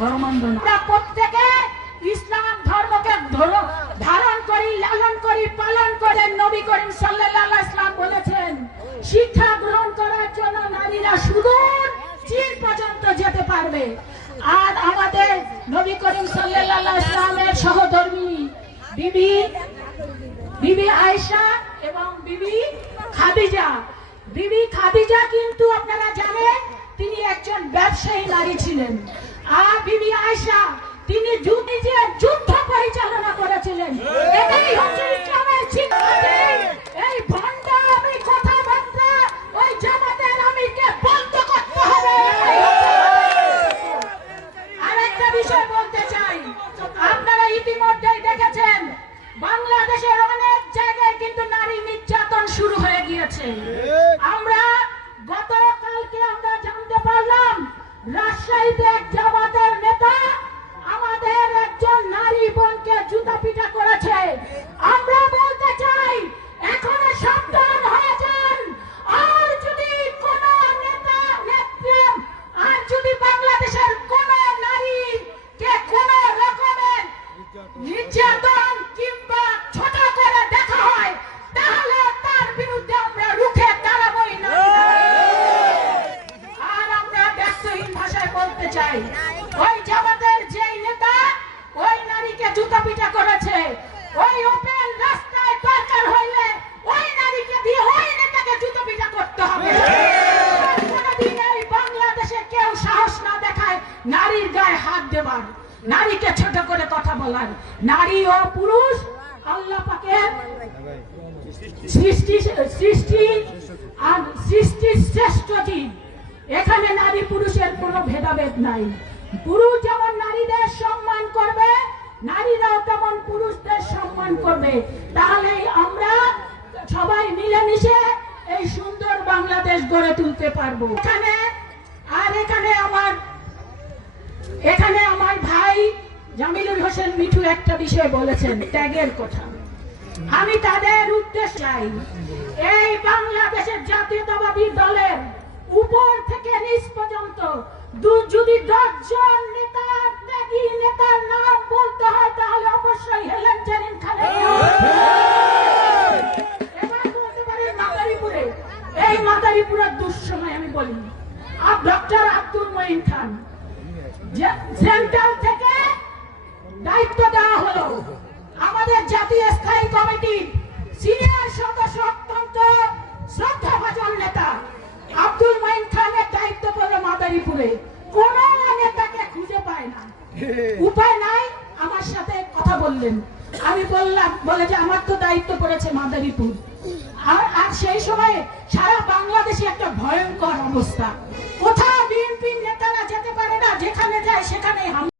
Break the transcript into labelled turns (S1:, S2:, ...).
S1: আমরা প্রত্যেকে ইসলাম ধর্মকে ধারণ করি, লালন করি, পালন করে নবী করিম সাল্লাল্লাহু ইসলাম বলেছেন, শিক্ষা গ্রহণ করার জন্য নারীরা শুধু চীন পর্যন্ত যেতে পারবে। আর আমাদের নবী করিম সাল্লাল্লাহু ইসলামের সহধর্মী বিবি বিবি আয়েশা এবং বিবি খাদিজা। বিবি খাদিজা কিন্তু আপনারা জানেন, তিনি একজন ব্যবসায়ী নারী ছিলেন। আর বিবি আয়েশা তিনি যু- নিজে যুদ্ধ পরিচালনা করেছিলেন এটাই হচ্ছে ইসলামের শিক্ষা এই ভণ্ডামি কথাবার্তা ওই জামাতের আমিরকে বন্ধ করতে হবে। আরেকটা বিষয় বলতে চাই আপনারা ইতিমধ্যেই দেখেছেন বাংলাদেশের অনেক জায়গায় কিন্তু নারী নির্যাতন শুরু হয়ে গিয়েছে। আমরা গতকালকে আমরা জানতে পারলাম রাজশাহীতে এক জামাতের চাই। ওই জামাতের যেই নেতা, ওই নারীকে জুতা পিটা করেছে। ওই ওপেন রাস্তায় দরকার হইলে ওই নারীকে দিয়ে ওই নেতাকে জুতা পিটা করতে হবে। নারীর গায়ে হাত দেবার। নারীকে ছোট করে কথা বলার। নারী ও পুরুষ, আল্লাহ সৃষ্টি সৃষ্টি আর সৃষ্টির শ্রেষ্ঠ জীব এখানে নারী পুরুষের কোনো ভেদাভেদ নাই। পুরুষ যেমন নারীদের সম্মান করবে, নারীরাও তেমন পুরুষদের সম্মান করবে। তাহলে আমরা সবাই মিলেমিশে এই সুন্দর বাংলাদেশ গড়ে তুলতে পারব। এখানে, আর এখানে আমার এখানে আমার ভাই জামিলুল হোসেন মিঠু একটা বিষয় বলেছেন, ত্যাগের কথা। আমি তাদের উদ্দেশ্য চাই, এই বাংলাদেশের যদি দশজন নেতা ত্যাগী নেতার নাম বলতে হয়, তাহলে অবশ্যই হেলেন জেরিন খানের এই মাদারীপুরের দুঃসময় আমি বলি আর ডক্টর আব্দুল মঈন খান সেন্ট্রাল থেকে দায়িত্ব দেওয়া হলো। আমাদের জাতীয় স্থায়ী কমিটির সিনিয়র সদস্য অত্যন্ত শ্রদ্ধাভাজন নেতা আব্দুল মাইন খানের দায়িত্ব পেল মাদারীপুরে কোন নেতাকে খুঁজে পায় না উপায় নাই আমার সাথে কথা বললেন, আমি বললাম, বলে যে আমার তো দায়িত্ব পড়েছে মাদারীপুর। আর আর সেই সময়ে সারা বাংলাদেশে একটা ভয়ঙ্কর অবস্থা। কোথাও বিএনপি নেতারা যেতে পারে না, যেখানে যায় সেখানে